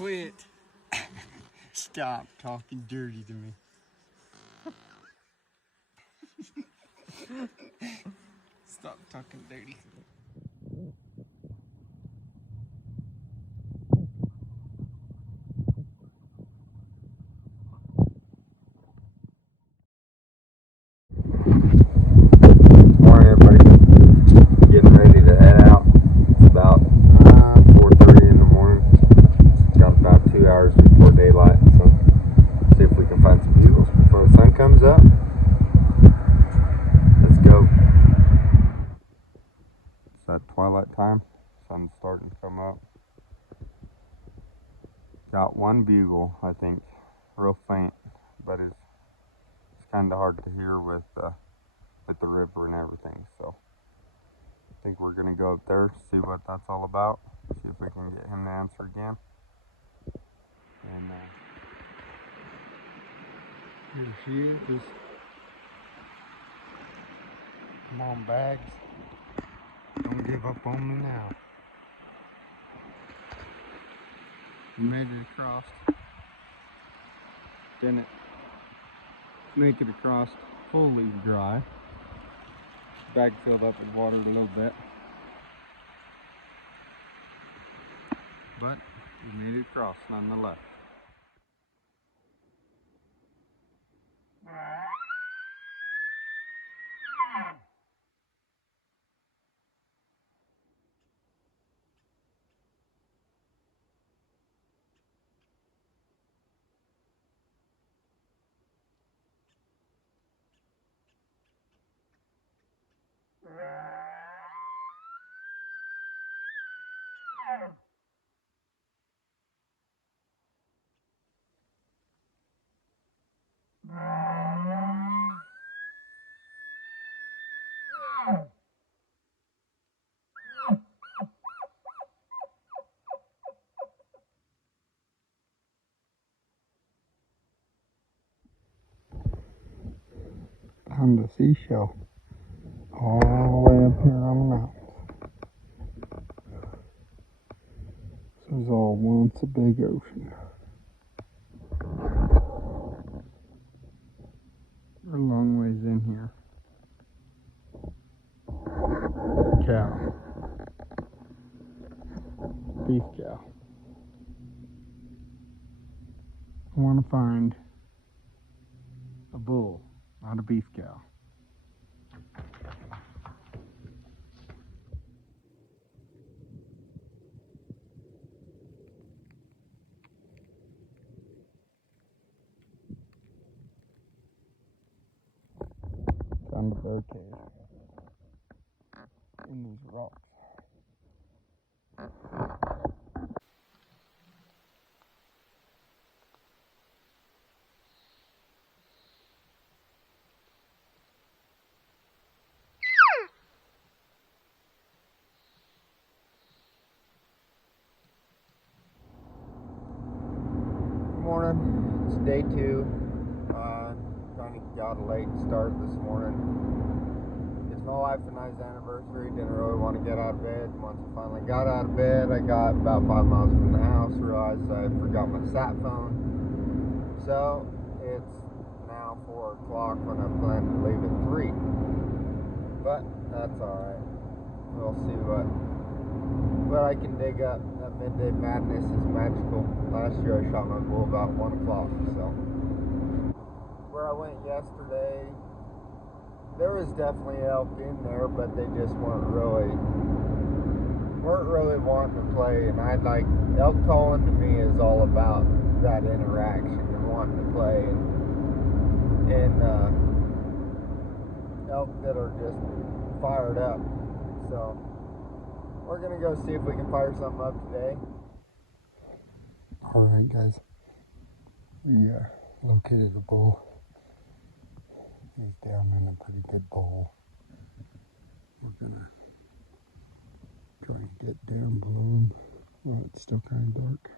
Quit. Stop talking dirty to me. Stop talking dirty. Morning, everybody. Getting ready to head out. It's about 4:30 in the morning. Got about 2 hours before daylight, so see if we can find some bugles before the sun comes up. Let's go. It's that twilight time. Sun's starting to come up. Got one bugle, I think, real faint, but it's kind of hard to hear with the river and everything. So I think we're gonna go up there, see what that's all about, see if we can get him to answer again. And Here she is. Just come on, Bags. Don't give up on me now. We made it across. Didn't make it across fully dry. Bag filled up with water a little bit. But we made it across nonetheless. Found a seashell all the way up here on the mountains. This was all once a big ocean. We're a long ways in here. Cow. Beef cow. I want to find a bull, not a beef cow. Found a bear cave in these rocks. Good morning. It's day 2. Kind of got a late start this morning. It's my wife and I's anniversary. Didn't really want to get out of bed. Once I finally got out of bed, I got about 5 miles from the house, realized I forgot my sat phone. So it's now 4 o'clock when I plan to leave at 3. But that's alright. We'll see what I can dig up. That midday madness is magical. Last year I shot my bull about 1 o'clock, so. Where I went yesterday, there was definitely elk in there, but they just weren't really wanting to play. And elk calling to me is all about that interaction and wanting to play, and elk that are just fired up. So we're gonna go see if we can fire something up today. All right, guys, we located a bull. He's down in a pretty good bowl. We're gonna try and get down below him while it's still kind of dark.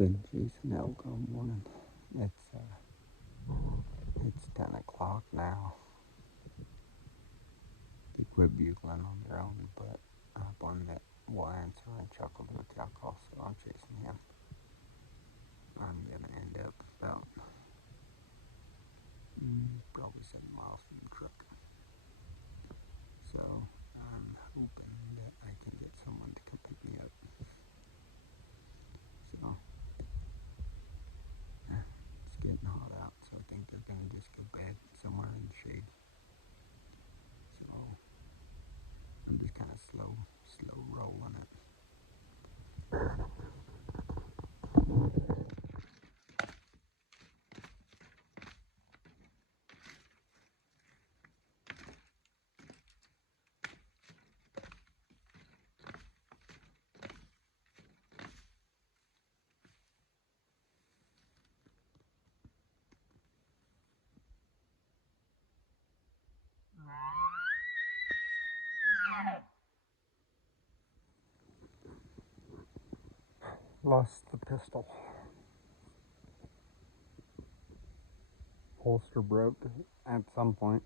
Been chasing elk all morning. It's 10 o'clock now. They quit bugling on their own, but one that will answer and chuckle to a jackal, so I'm chasing him. I'm gonna end up about probably 7 miles from the truck. So I'm hoping that I can get someone to come pick me up. So it's getting hot out, so I think they're gonna just go bed somewhere in the shade. So I'm just kind of slow rolling it. Lost the pistol. Holster broke at some point.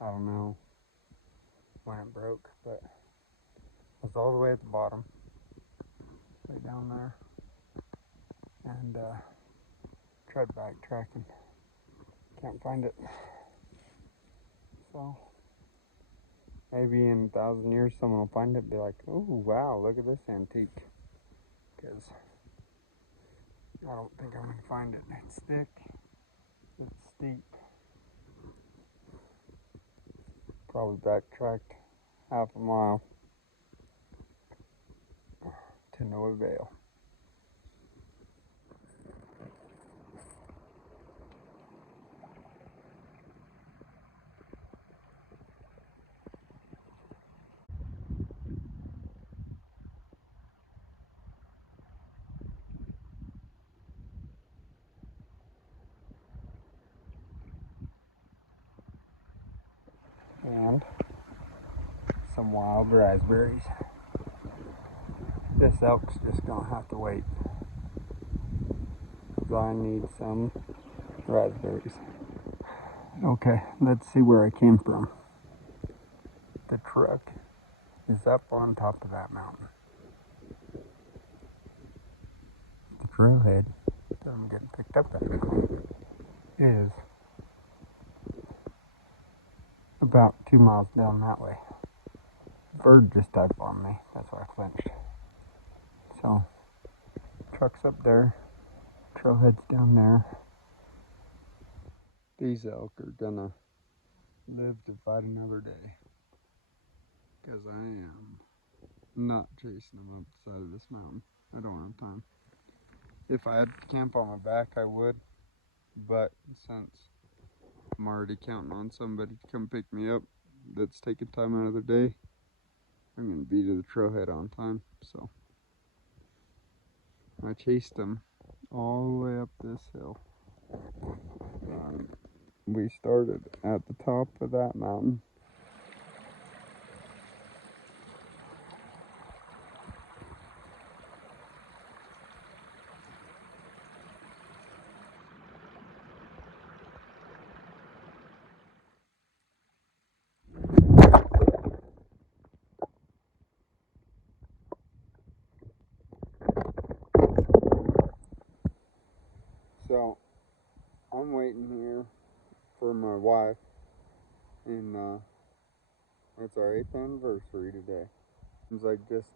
I don't know when it broke, but it was all the way at the bottom, way down there, and tried backtracking. Can't find it. So maybe in 1,000 years someone will find it and be like, oh wow, look at this antique. Because I don't think I'm going to find it. It's thick, it's steep. Probably backtracked half a mile to no avail. And some wild raspberries. This elk's just gonna have to wait, because I need some raspberries. Okay, let's see where I came from. The truck is up on top of that mountain. The trailhead that I'm getting picked up at is about 2 miles down that way. Bird just dive on me, that's why I flinched. So, truck's up there, trailhead's down there. These elk are gonna live to fight another day, because I am not chasing them up the side of this mountain. I don't have time. If I had to camp on my back, I would, but since I'm already counting on somebody to come pick me up that's taking time out of their day, I'm gonna be to the trailhead on time. So I chased them all the way up this hill. We started at the top of that mountain. So I'm waiting here for my wife, and it's our 8th anniversary today. Seems like just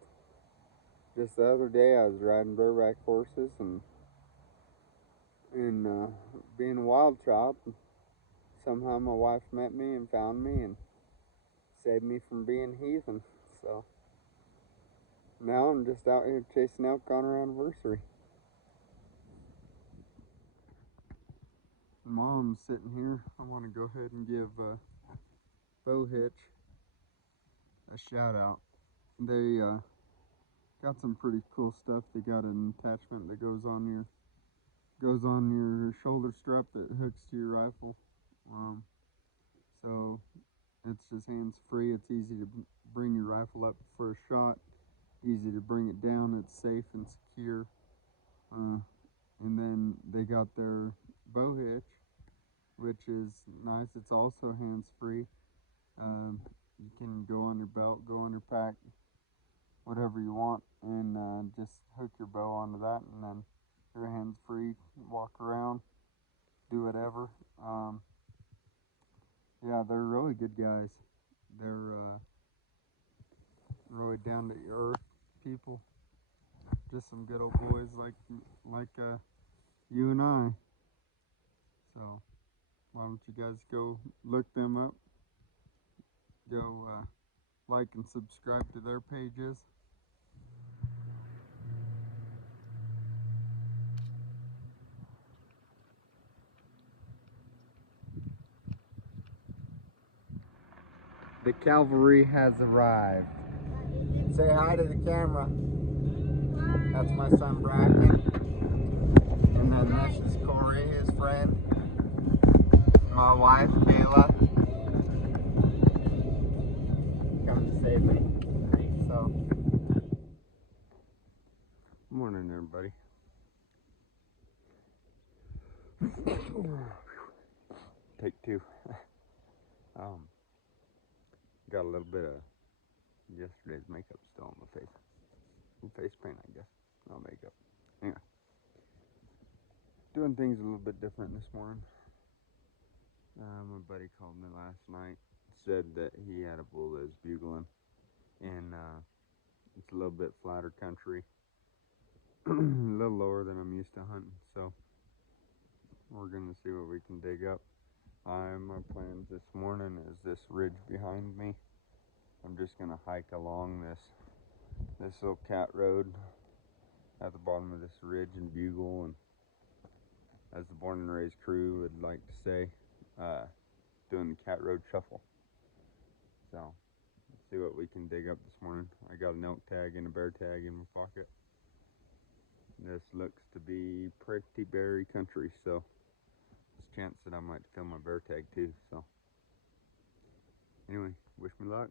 the other day I was riding bareback horses and being a wild child. Somehow my wife met me and found me and saved me from being heathen. So now I'm just out here chasing elk on our anniversary. Mom's sitting here. I want to go ahead and give Bow Hitch a shout out. They got some pretty cool stuff. They got an attachment that goes on your shoulder strap that hooks to your rifle. So it's just hands free. It's easy to bring your rifle up for a shot. Easy to bring it down. It's safe and secure. And then they got their bow hitch, which is nice. It's also hands-free. You can go on your belt, go on your pack, whatever you want, and just hook your bow onto that, and then you're hands-free, walk around, do whatever. Yeah, they're really good guys. They're really down to earth people. Just some good old boys like you and I. So why don't you guys go look them up? Go like and subscribe to their pages. The cavalry has arrived. Say hi to the camera. That's my son Bracken. And then this is Corey, his friend. My wife, Kayla. Come to save me. So, morning everybody. Take two. Got a little bit of yesterday's makeup still on my face. Face paint, I guess. No makeup. Anyway. Doing things a little bit different this morning. My buddy called me last night. Said that he had a bull that was bugling. And it's a little bit flatter country. A little lower than I'm used to hunting. So we're going to see what we can dig up. My plans this morning is this ridge behind me. I'm just going to hike along this little cat road at the bottom of this ridge and bugle, and as the born and raised crew would like to say, doing the cat road shuffle. So let's see what we can dig up this morning. I got an elk tag and a bear tag in my pocket. This looks to be pretty berry country, so there's a chance that I might fill my bear tag too. So anyway, wish me luck.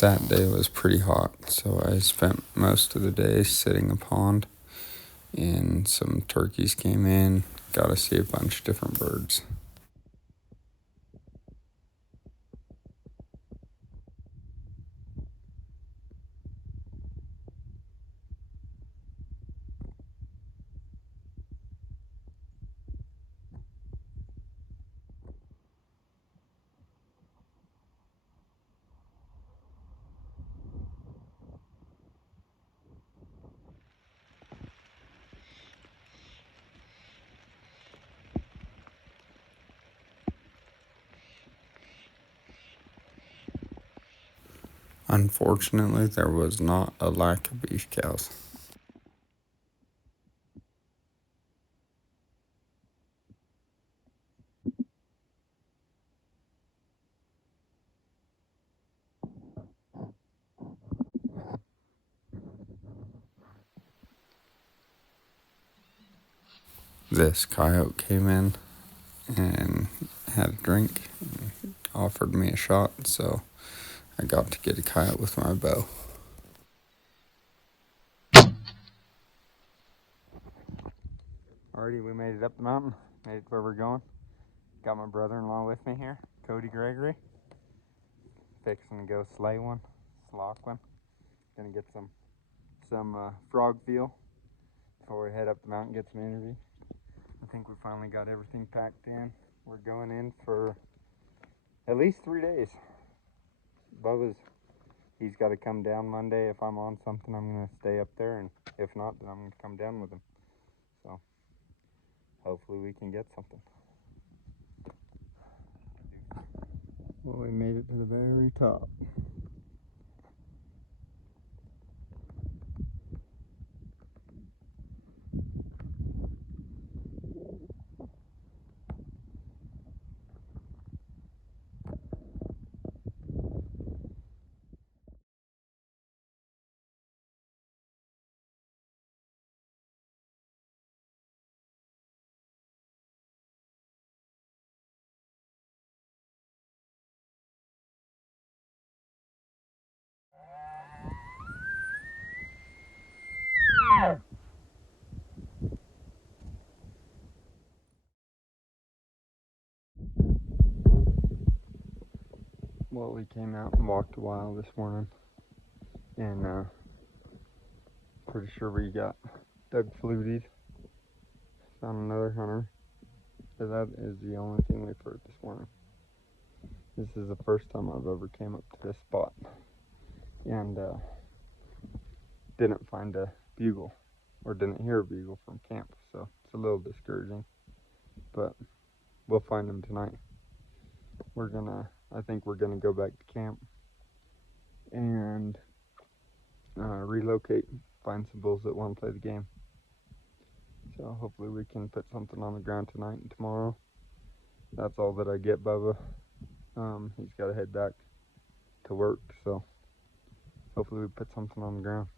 That day was pretty hot, so I spent most of the day sitting a pond, and some turkeys came in. Got to see a bunch of different birds. Unfortunately, there was not a lack of beef cows. This coyote came in and had a drink and offered me a shot, so I got to get a coyote with my bow. Alrighty, we made it up the mountain, made it where we're going. Got my brother-in-law with me here, Cody Gregory. Fixing to go slay one, slock one. Gonna get some frog feel before we head up the mountain, get some interview. I think we finally got everything packed in. We're going in for at least 3 days. He's got to come down Monday. If I'm on something, I'm going to stay up there, and if not, then I'm going to come down with him. So hopefully we can get something. Well, we made it to the very top. Well, we came out and walked a while this morning, and pretty sure we got Doug fluted. Found another hunter. So that is the only thing we've heard this morning. This is the first time I've ever came up to this spot and didn't find a bugle or didn't hear a bugle from camp, so it's a little discouraging, but we'll find him tonight. I think we're gonna go back to camp and relocate, find some bulls that want to play the game. So hopefully we can put something on the ground tonight and tomorrow. That's all that I get, Bubba. He's got to head back to work, so hopefully we put something on the ground.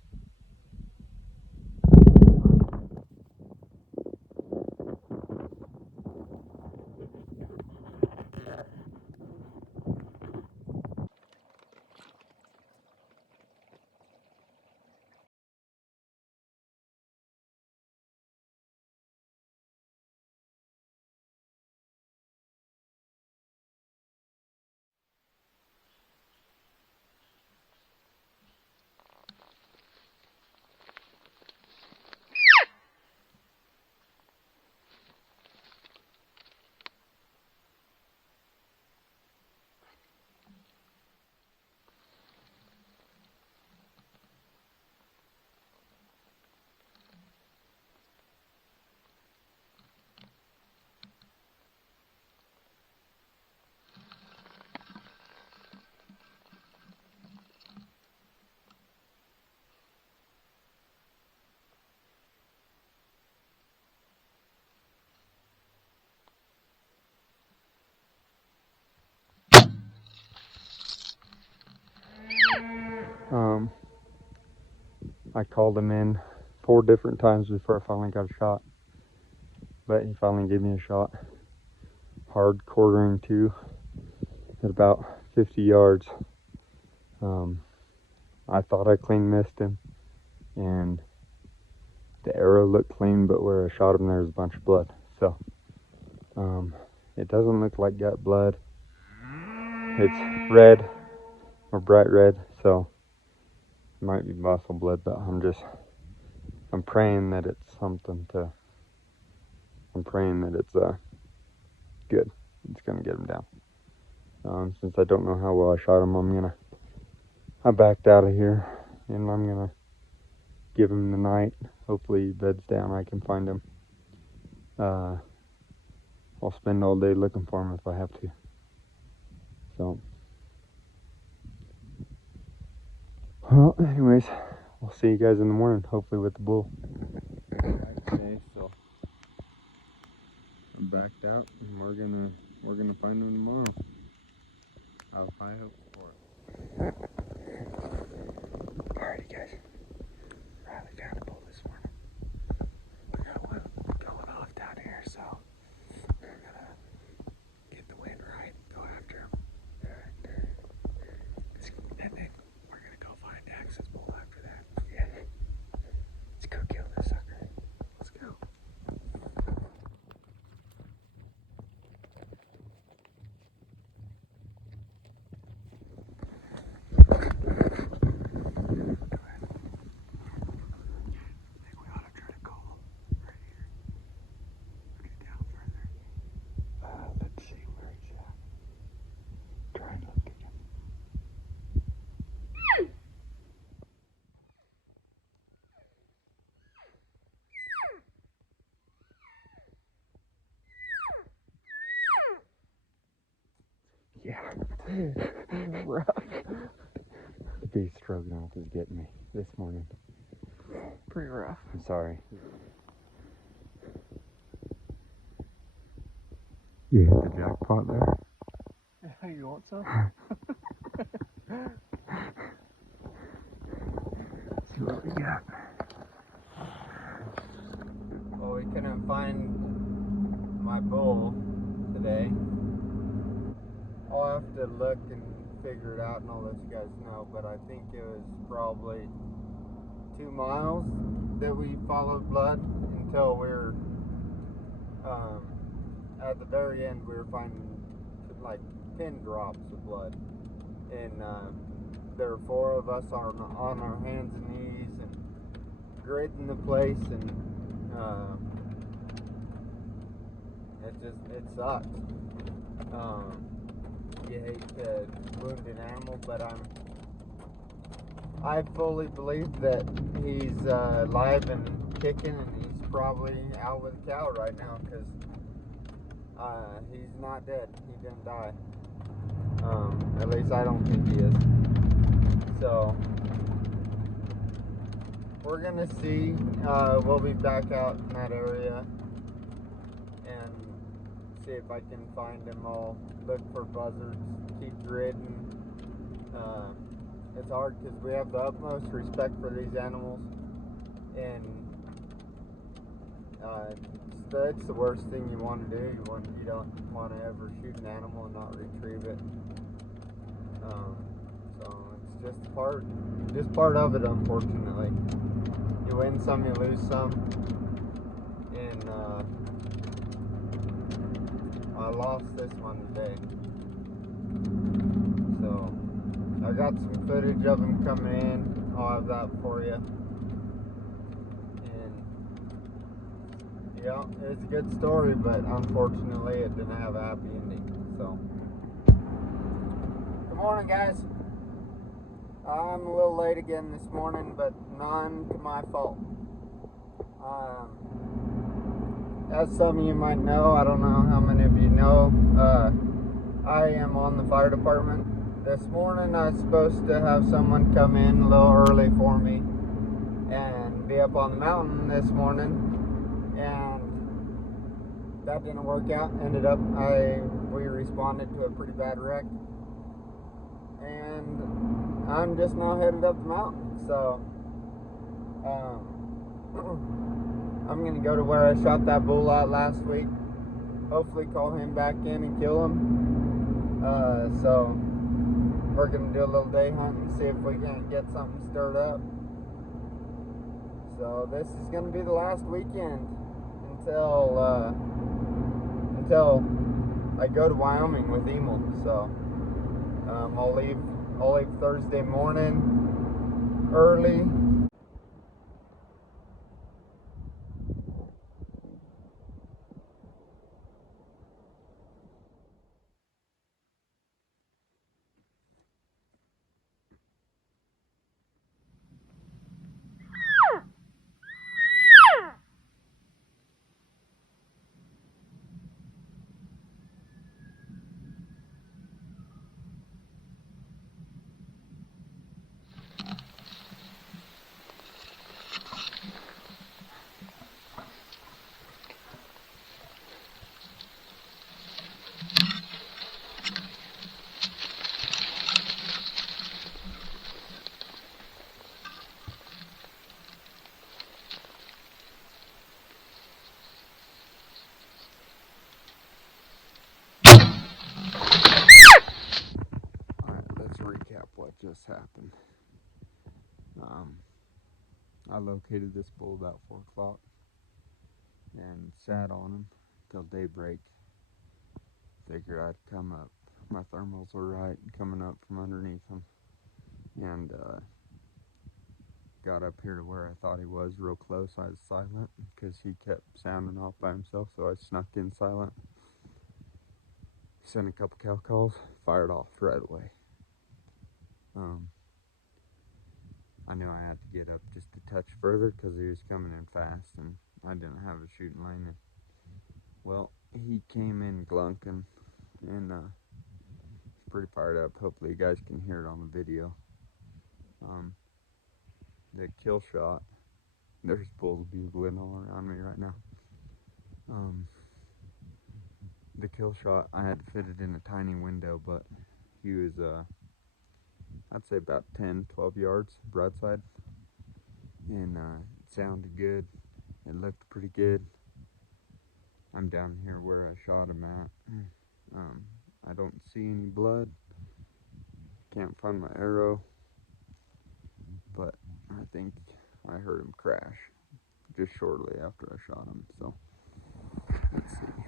I called him in 4 different times before I finally got a shot, but he finally gave me a shot. Hard quartering to at about 50 yards. I thought I clean missed him, and the arrow looked clean, but where I shot him there was a bunch of blood. So it doesn't look like gut blood. It's red or bright red, so it might be muscle blood, but I'm praying that it's good. It's gonna get him down. Since I don't know how well I shot him, I backed out of here, and I'm gonna give him the night. Hopefully he beds down, I can find him. I'll spend all day looking for him if I have to. So, well, anyways, we'll see you guys in the morning, hopefully with the bull. Okay, so I'm backed out, and we're gonna find him tomorrow. I have high hopes for it. Alrighty, guys. Riley found a bull this morning. We got one going off down here, so we're gonna get the wind right, go after him, and then we're gonna go find Axe's bull after that. Yeah. Let's go kill this sucker. Let's go. Yeah, rough. The beef stroganoff is getting me this morning. Pretty rough. I'm sorry. You hit the jackpot there. Yeah, you want some? See what we got. Well, we couldn't find my bull today. I'll have to look and figure it out and I'll let you guys know, but I think it was probably 2 miles that we followed blood until we're at the very end we were finding like 10 drops of blood. and there were 4 of us on our hands and knees and gritting the place, and it sucked. You hate to wound an animal, but I fully believe that he's alive and kicking, and he's probably out with a cow right now, because he's not dead. He didn't die. At least I don't think he is. So we're gonna see. We'll be back out in that area and see if I can find him. I'll look for buzzards, keep gritting. It's hard because we have the utmost respect for these animals, and it's the worst thing you want to do. You don't want to ever shoot an animal and not retrieve it. So it's just part of it, unfortunately. You win some, you lose some, and I lost this one today. So I got some footage of him coming in. I'll have that for you. And yeah, it's a good story, but unfortunately it didn't have a happy ending. So good morning, guys. I'm a little late again this morning, but none to my fault. As some of you might know, I don't know how many of you know, I am on the fire department. This morning I was supposed to have someone come in a little early for me and be up on the mountain this morning, and that didn't work out. Ended up we responded to a pretty bad wreck, and I'm just now headed up the mountain. So I'm gonna go to where I shot that bull out last week. Hopefully call him back in and kill him. So we're gonna do a little day hunt and see if we can't get something stirred up. So this is gonna be the last weekend until I go to Wyoming with Emil. So I'll leave Thursday morning early. Recap what just happened. I located this bull about 4 o'clock and sat on him till daybreak. Figured I'd come up. My thermals were right, coming up from underneath him, and got up here to where I thought he was real close. I was silent because he kept sounding off by himself, so I snuck in silent, sent a couple cow calls, fired off right away. I knew I had to get up just a touch further because he was coming in fast and I didn't have a shooting lane. And, well, he came in glunking, and he's pretty fired up. Hopefully you guys can hear it on the video. The kill shot, there's bulls bugling all around me right now. The kill shot, I had to fit it in a tiny window, but he was I'd say about 10-12 yards broadside, and it sounded good. It looked pretty good. I'm down here where I shot him at. I don't see any blood. Can't find my arrow, but I think I heard him crash just shortly after I shot him. So let's see.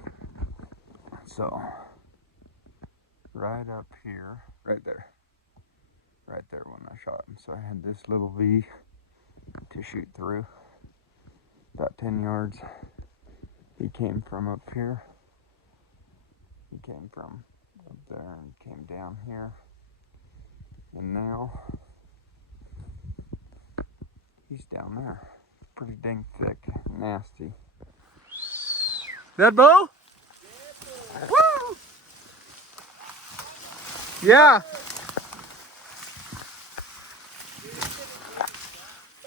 So right up here, right there, right there when I shot him. So I had this little V to shoot through, about 10 yards. He came from up here. He came from up there and came down here. And now he's down there. Pretty dang thick, nasty. That bow? Woo! Yeah.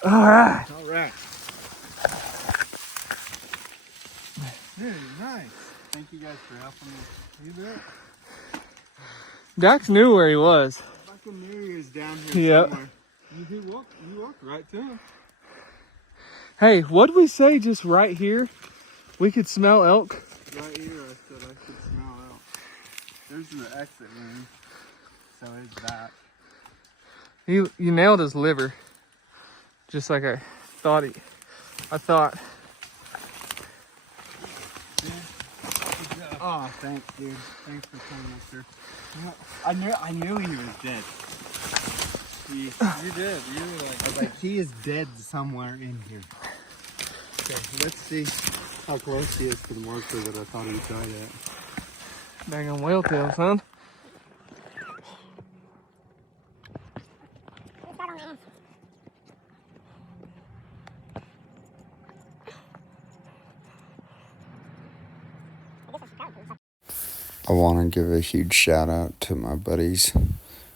All right. All right. Very nice. Thank you guys for helping me. You bet. Dax knew where he was. Fucking knew he was down here Yep. somewhere. You walked right to him. Hey, what'd we say just right here? We could smell elk. Right here, I said I could smell out. There's the exit room. So it's that. You nailed his liver. Just like I thought. Oh, thanks, dude. Thanks for coming up here. I knew he was dead. You did. You were like, I was like, he is dead somewhere in here. Okay, let's see how close he is to the marker that I thought he died at. dang on whale tail, son. I want to give a huge shout out to my buddies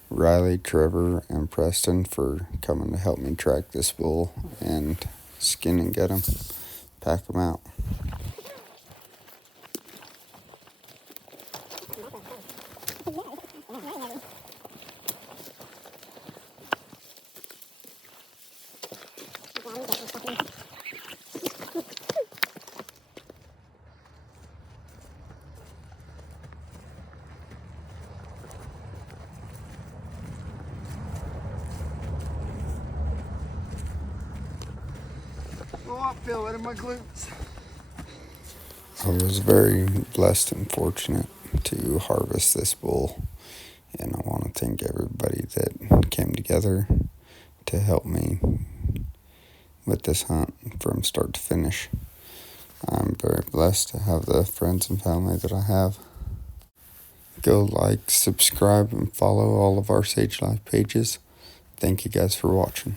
Riley, Trevor, and Preston for coming to help me track this bull and skin and get him, pack him out. Oh, I feel it in my glutes. I was very blessed and fortunate to harvest this bull, and I want to thank everybody that came together to help me with this hunt from start to finish. I'm very blessed to have the friends and family that I have. Go like, subscribe, and follow all of our Sage Life pages. Thank you guys for watching.